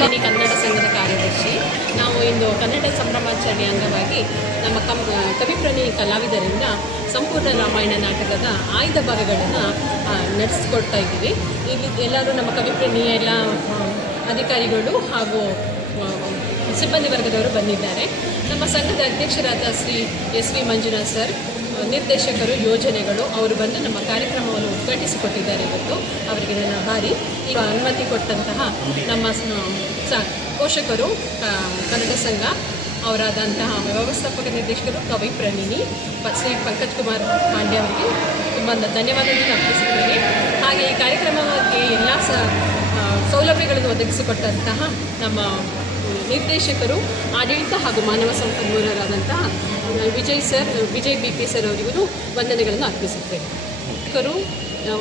ಬನ್ನಿ ಕನ್ನಡ ಸಂಘದ ಕಾರ್ಯದರ್ಶಿ. ನಾವು ಇಂದು ಕನ್ನಡ ಸಂಭ್ರಮಾಚರಣೆ ಅಂಗವಾಗಿ ನಮ್ಮ ಕಂ ಕವಿಪ್ರಣಿ ಕಲಾವಿದರಿಂದ ಸಂಪೂರ್ಣ ರಾಮಾಯಣ ನಾಟಕದ ಆಯ್ದ ಭಾಗಗಳನ್ನು ನಡೆಸ್ಕೊಡ್ತಾ ಇದ್ದೀವಿ. ಇಲ್ಲಿ ಎಲ್ಲರೂ ನಮ್ಮ ಕವಿಪ್ರಣಿ ಎಲ್ಲ ಅಧಿಕಾರಿಗಳು ಹಾಗೂ ಸಿಬ್ಬಂದಿ ವರ್ಗದವರು ಬಂದಿದ್ದಾರೆ. ನಮ್ಮ ಸಂಘದ ಅಧ್ಯಕ್ಷರಾದ Shri S V Manjunath sir ನಿರ್ದೇಶಕರು ಯೋಜನೆಗಳು, ಅವರು ಬಂದು ನಮ್ಮ ಕಾರ್ಯಕ್ರಮವನ್ನು ಉದ್ಘಾಟಿಸಿಕೊಟ್ಟಿದ್ದಾರೆ ಇವತ್ತು. ಅವರಿಗೆ ನನ್ನ ಭಾರಿ ಈಗ ಅನುಮತಿ ಕೊಟ್ಟಂತಹ ನಮ್ಮ ಪೋಷಕರು ಕನ್ನಡ ಸಂಘ, ಅವರಾದಂತಹ ವ್ಯವಸ್ಥಾಪಕ ನಿರ್ದೇಶಕರು ಕವಿ ಪ್ರಣಿನಿ ಶ್ರೀ ಪಂಕಜ್ ಕುಮಾರ್ ಪಾಂಡೆ ಅವರಿಗೆ ತುಂಬ ಧನ್ಯವಾದಗಳನ್ನು ಅರ್ಪಿಸಿದ್ದೇನೆ ಹಾಗೆ ಈ ಕಾರ್ಯಕ್ರಮಕ್ಕೆ ಎಲ್ಲ ಸೌಲಭ್ಯಗಳನ್ನು ಒದಗಿಸಿಕೊಟ್ಟಂತಹ ನಮ್ಮ ನಿರ್ದೇಶಕರು, ಆಡಳಿತ ಹಾಗೂ ಮಾನವ ಸಂಪನ್ಮೂಲರಾದಂತಹ Vijay sir, Vijay B P sir ಅವರಿಗೂ ವಂದನೆಗಳನ್ನು ಅರ್ಪಿಸುತ್ತೇವೆ ಕರು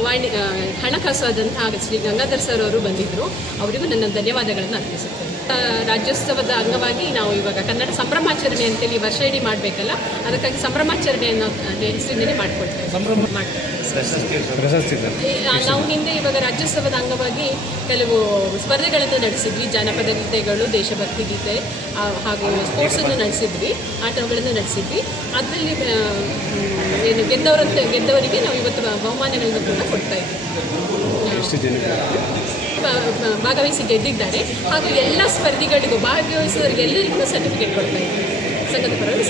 ವಾಣಿ ಹಣಕಾಸು ಆದಂತಹ ಶ್ರೀ ಗಂಗಾಧರ್ ಸರ್ ಅವರು ಬಂದಿದ್ದರು. ಅವರಿಗೂ ನನ್ನ ಧನ್ಯವಾದಗಳನ್ನು ಅರ್ಪಿಸುತ್ತೇನೆ. ರಾಜ್ಯೋತ್ಸವದ ಅಂಗವಾಗಿ ನಾವು ಇವಾಗ ಕನ್ನಡ ಸಂಭ್ರಮಾಚರಣೆ ಅಂತೇಳಿ ವರ್ಷ ಇಡೀ ಮಾಡಬೇಕಲ್ಲ? ಅದಕ್ಕಾಗಿ ಸಂಭ್ರಮಾಚರಣೆಯನ್ನು ಹೆಸರಿನಲ್ಲಿ ಮಾಡ್ಕೊಳ್ತೀವಿ ಸಂಭ್ರಮ ಮಾಡ್ತೇವೆ ಸರ್ ಈ, ಆ, ನಾವು ಹಿಂದೆ ಇವಾಗ ರಾಜ್ಯೋತ್ಸವದ ಅಂಗವಾಗಿ ಕೆಲವು ಸ್ಪರ್ಧೆಗಳನ್ನು ನಡೆಸಿದ್ವಿ. ಜಾನಪದ ಗೀತೆಗಳು ದೇಶಭಕ್ತಿ ಗೀತೆ ಹಾಗೂ ಸ್ಪೋರ್ಟ್ಸನ್ನು ನಡೆಸಿದ್ವಿ. ಆಟಗಳನ್ನು ನಡೆಸಿದ್ವಿ. ಅದರಲ್ಲಿ ಏನು ಗೆದ್ದವರಂತ ಗೆದ್ದವರಿಗೆ ನಾವು ಇವತ್ತು ಬಹುಮಾನಗಳನ್ನು ಕೂಡ ಕೊಡ್ತಾ ಇದ್ದೀವಿ. ಭಾಗವಹಿಸಿ ಗೆದ್ದಿದ್ದಾರೆ. ಹಾಗೂ ಎಲ್ಲ ಸ್ಪರ್ಧಿಗಳಿಗೂ ಭಾಗವಹಿಸಿದವರಿಗೆ ಎಲ್ಲರಿಗೂ ಸರ್ಟಿಫಿಕೇಟ್ ಕೊಡ್ತಾ ಇದ್ದಾರೆ. ಸಂಘದ ಪರವಾಗಿ